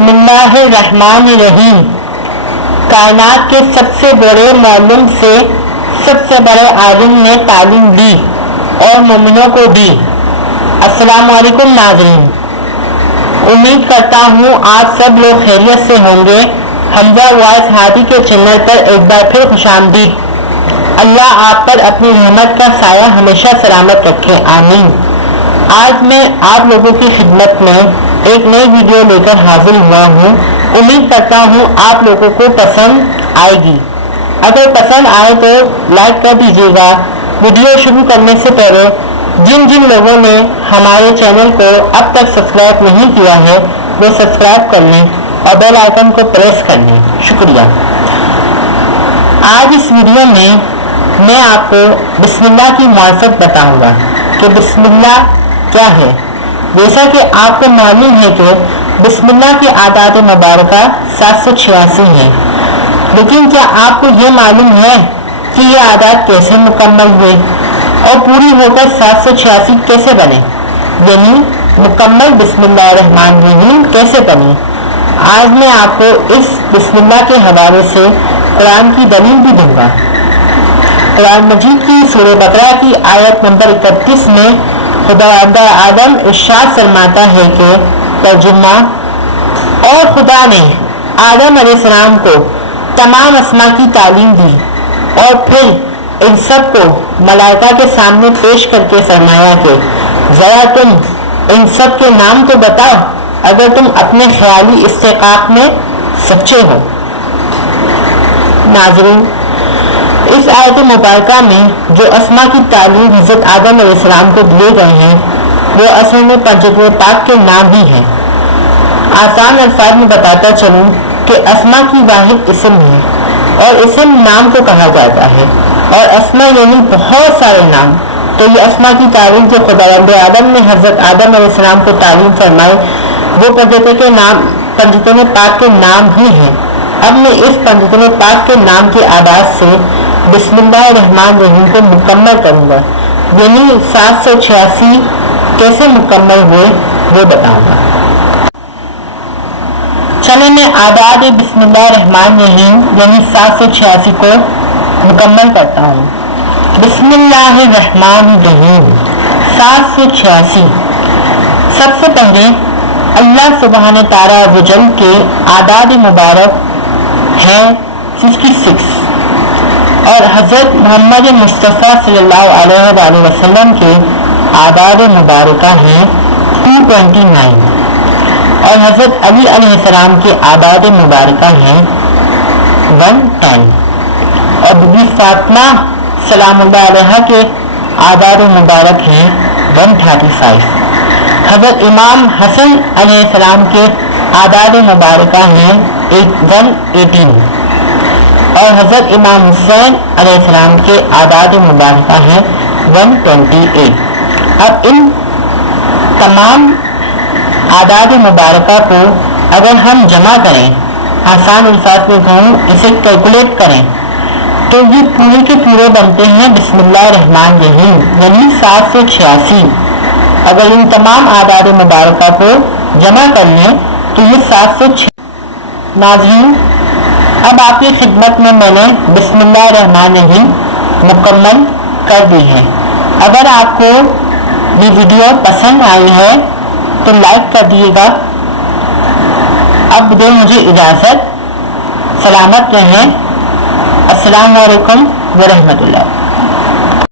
बिस्मिल्लाह रहमान रहीम। कायनात के सबसे बड़े मौलूम से सबसे बड़े आलिम ने तालीम दी और मोमिनों को दी। अस्सलाम वालेकुम नाज़रीन, उम्मीद करता हूँ आप सब लोग खैरियत से होंगे। हमजा वॉइस हादी के चैनल पर एक बार फिर खुशामदीद। अल्लाह आप पर अपनी रहमत का साया हमेशा सलामत रखे, आमीन। आज मैं आप लोगों की खिदमत में एक नई वीडियो लेकर हाजिर हुआ हूँ। उम्मीद करता हूँ आप लोगों को पसंद आएगी। अगर पसंद आए तो लाइक कर दीजिएगा। वीडियो शुरू करने से पहले जिन जिन लोगों ने हमारे चैनल को अब तक सब्सक्राइब नहीं किया है वो सब्सक्राइब कर लें और बेल आइकन को प्रेस कर लें। शुक्रिया। आज इस वीडियो में मैं आपको बिस्मिल्लाह की मार्फत बताऊंगा कि बिस्मिल्लाह क्या है। जैसा कि आपको मालूम है कि बिस्मिल्लाह की आदात मुबारका 786 है, लेकिन क्या आपको ये मालूम है कि ये आदात कैसे मुकम्मल हुए और पूरी होकर 786 कैसे बने, यानी मुकम्मल बिस्मिल्लाह रहमान रहीम कैसे बने। आज मैं आपको इस बिस्मिल्लाह के हवाले से कुरान की दलील भी दूंगा। कुरान मजीद की सूरह बकरा की आयत नंबर 31 में खुदा आदम इरशाद फरमाता है कि तर्जुमा, और खुदा ने आदम अलैहिस्सलाम को तमाम अस्मा की तालीम दी और फिर इन सब को मलाइका के सामने पेश करके फरमाया कि जरा तुम इन सब के नाम तो बताओ अगर तुम अपने ख्याली इस्तिकाक में सच्चे हो। नाज़रीन, इस आयत मुबारका में जो अस्मा की तालीम हज़रत आदम अलैहिस्सलाम को दिए गए हैं वो असल में पंजतने पाक के नाम ही हैं। आसान अल्फाज में बताता चलूँ कि अस्मा की वाहिद इसम है और इसम नाम को कहा जाता है और अस्मा यानी बहुत सारे नाम। तो ये अस्मा की तालीम जो खुदावंद आदम ने हज़रत आदम अलैहिस्सलाम को तालीम फरमाई वो पंजतने पाक के नाम ही हैं। अब मैं इस पंजतने पाक के नाम के आदात से बिस्मिल्लाह रहमान रहीम को मुकम्मल करूँगा, यानी 786 कैसे मुकम्मल हुए वो बताऊँगा। चले मैं आदाद बिस्मिल्लाह रहमान रहीम यानी 786 को मुकम्मल करता हूँ। बिस्मिल्लाह रहमान रहीम 786। सबसे पहले अल्लाह सुब्हान ताला वजल के आदाद मुबारक है 66 और हज़रत मोहम्मद मुस्तफ़ा सल्लल्लाहु अलैहि वसल्लम के आदाद मुबारका हैं 229 और हज़रत अली अलैहिस्सलाम के आदाद मुबारका हैं 110 और बीबी फातिमा सलामुल्लाह अलैहा के आदाद मुबारक हैं 135। हज़रत इमाम हसन अलैहिस्सलाम के आदाद मुबारका हैं 118 और हज़रत इमाम हुसैन अलैहिस्सलाम के आदाद मुबारका हैं 128। अब इन तमाम आदाद मुबारका को अगर हम जमा करें, आसान अल्फाज में कहूँ इसे कैलकुलेट करें तो ये पूरे के पूरे बनते हैं बिस्मिल्लाह रहमान रहीम यानी 786। अगर इन तमाम आदाद मुबारका को जमा कर लें तो ये 706। नाज़रीन, अब आपकी खिदमत में मैंने बिस्मिल्लाह रहमान रहीम मुकम्मल कर दी है। अगर आपको ये वीडियो पसंद आई है तो लाइक कर दिएगा। अब दे मुझे इजाज़त। सलामत रहें। अस्सलाम वालेकुम व रहमतुल्लाह।